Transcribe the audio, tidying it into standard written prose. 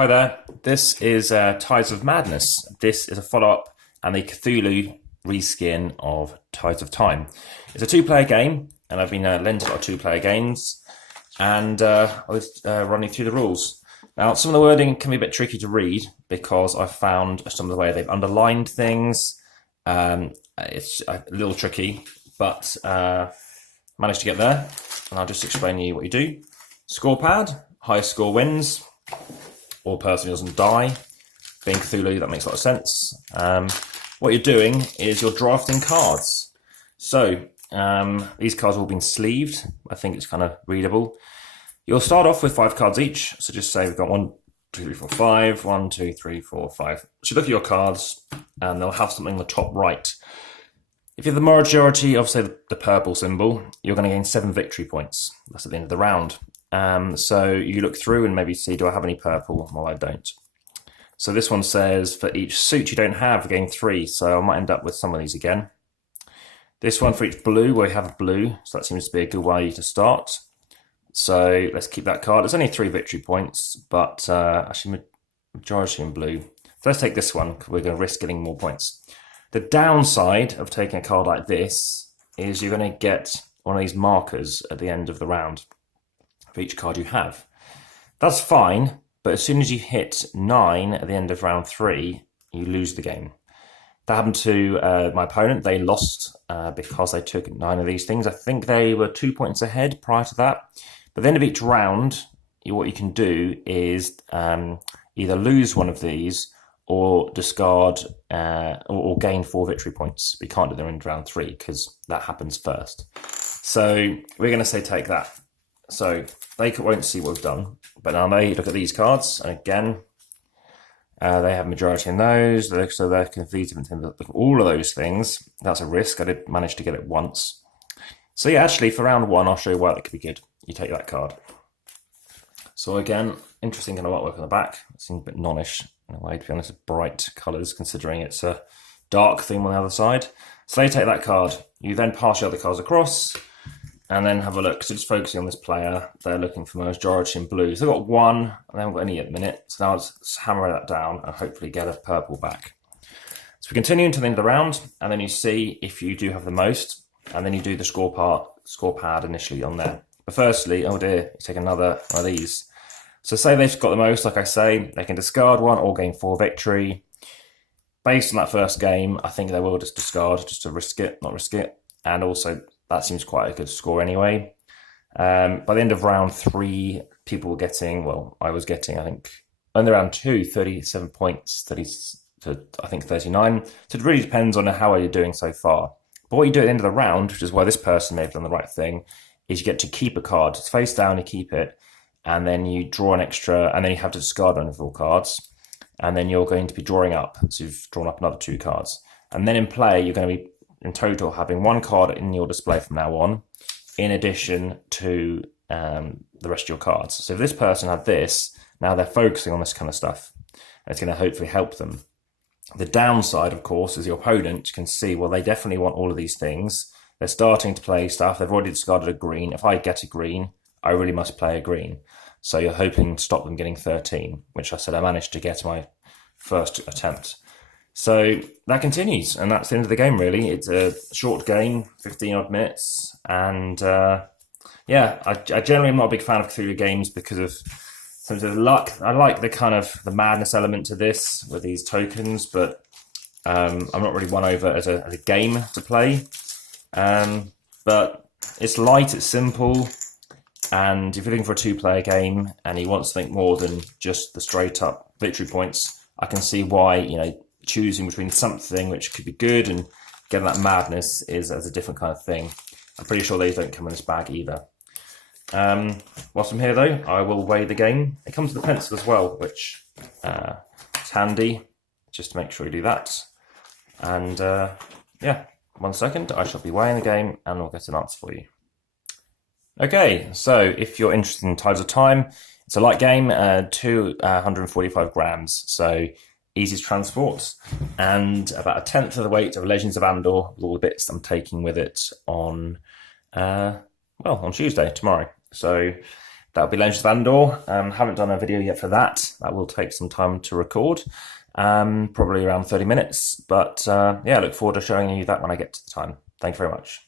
Hi there, this is Tides of Madness. This is a follow-up and the Cthulhu reskin of Tides of Time. It's a two-player game, and I've been lent a lot of two-player games, and I was running through the rules. Now, some of the wording can be a bit tricky to read because I found some of the way they've underlined things. It's a little tricky, but managed to get there, and I'll just explain to you what you do. Score pad, highest score wins, or person who doesn't die. Being Cthulhu, that makes a lot of sense. What you're doing is you're drafting cards. So these cards have all been sleeved. I think it's kind of readable. You'll start off with 5 cards each. So just say we've got 1, 2, 3, 4, 5. 1, 2, 3, 4, 5. So look at your cards, and they'll have something on the top right. If you have the majority of, say, the purple symbol, you're going to gain 7 victory points. That's at the end of the round. So you look through and maybe see, do I have any purple? Well, I don't. So this one says for each suit you don't have, gain 3. So I might end up with some of these again. This one for each blue, where you have a blue. So that seems to be a good way to start. So let's keep that card. There's only 3 victory points, but actually majority in blue. So let's take this one, because we're going to risk getting more points. The downside of taking a card like this is you're going to get one of these markers at the end of the round for each card you have. That's fine, but as soon as you hit 9 at the end of round 3, you lose the game. That happened to my opponent. They lost because they took 9 of these things. I think they were 2 points ahead prior to that. But at the end of each round, what you can do is either lose one of these or discard or gain 4 victory points. We can't do them in round 3 because that happens first. So we're going to say take that. So they won't see what we've done, but now they look at these cards, and again, they have majority in those, so they're confused in terms of all of those things. That's a risk. I did manage to get it once. So yeah, actually for round 1, I'll show you why that could be good. You take that card. So again, interesting kind of artwork on the back. It seems a bit nonish in a way, to be honest, bright colours, considering it's a dark theme on the other side. So they take that card. You then pass your other cards across, and then have a look. So just focusing on this player, they're looking for majority in blue. So they've got 1, and they haven't got any at the minute. So now let's hammer that down and hopefully get a purple back. So we continue until the end of the round, and then you see if you do have the most, and then you do the score pad initially on there. But firstly, oh dear, you take another one of these. So say they've got the most, like I say, they can discard 1 or gain 4 victory. Based on that first game, I think they will just discard, just to risk it, not risk it. And also, that seems quite a good score anyway. By the end of round 3, people were getting, well, I was getting, I think, in round 2, 37 points, 30 to, I think, 39. So it really depends on how you're doing so far. But what you do at the end of the round, which is why this person may have done the right thing, is you get to keep a card. It's face down, you keep it, and then you draw an extra, and then you have to discard one of all cards, and then you're going to be drawing up. So you've drawn up another 2 cards. And then in play, you're going to be in total having 1 card in your display from now on, in addition to the rest of your cards. So if this person had this, now they're focusing on this kind of stuff, and it's going to hopefully help them. The downside, of course, is your opponent can see, well, they definitely want all of these things. They're starting to play stuff. They've already discarded a green. If I get a green, I really must play a green. So you're hoping to stop them getting 13, which I said I managed to get my first attempt. So that continues, and that's the end of the game, really. It's a short game, 15-odd minutes, and yeah, I generally am not a big fan of Cthulhu games because of some of the luck. I like the kind of the madness element to this with these tokens, but I'm not really won over as a game to play. But it's light, it's simple, and if you're looking for a 2-player game and you want something more than just the straight-up victory points, I can see why, choosing between something which could be good and getting that madness is as a different kind of thing. I'm pretty sure they don't come in this bag either. Whilst I'm here though, I will weigh the game. It comes with a pencil as well, which is handy, just to make sure you do that. And yeah, 1 second, I shall be weighing the game and I'll get an answer for you. Okay, so if you're interested in Tides of Time, it's a light game, 245 grams, so easy to transport, and about a tenth of the weight of Legends of Andor, with all the bits I'm taking with it on Tuesday, tomorrow. So That'll be Legends of Andor. Haven't done a video yet for that. That will take some time to record, probably around 30 minutes. But yeah, I look forward to showing you that when I get to the time. Thank you very much.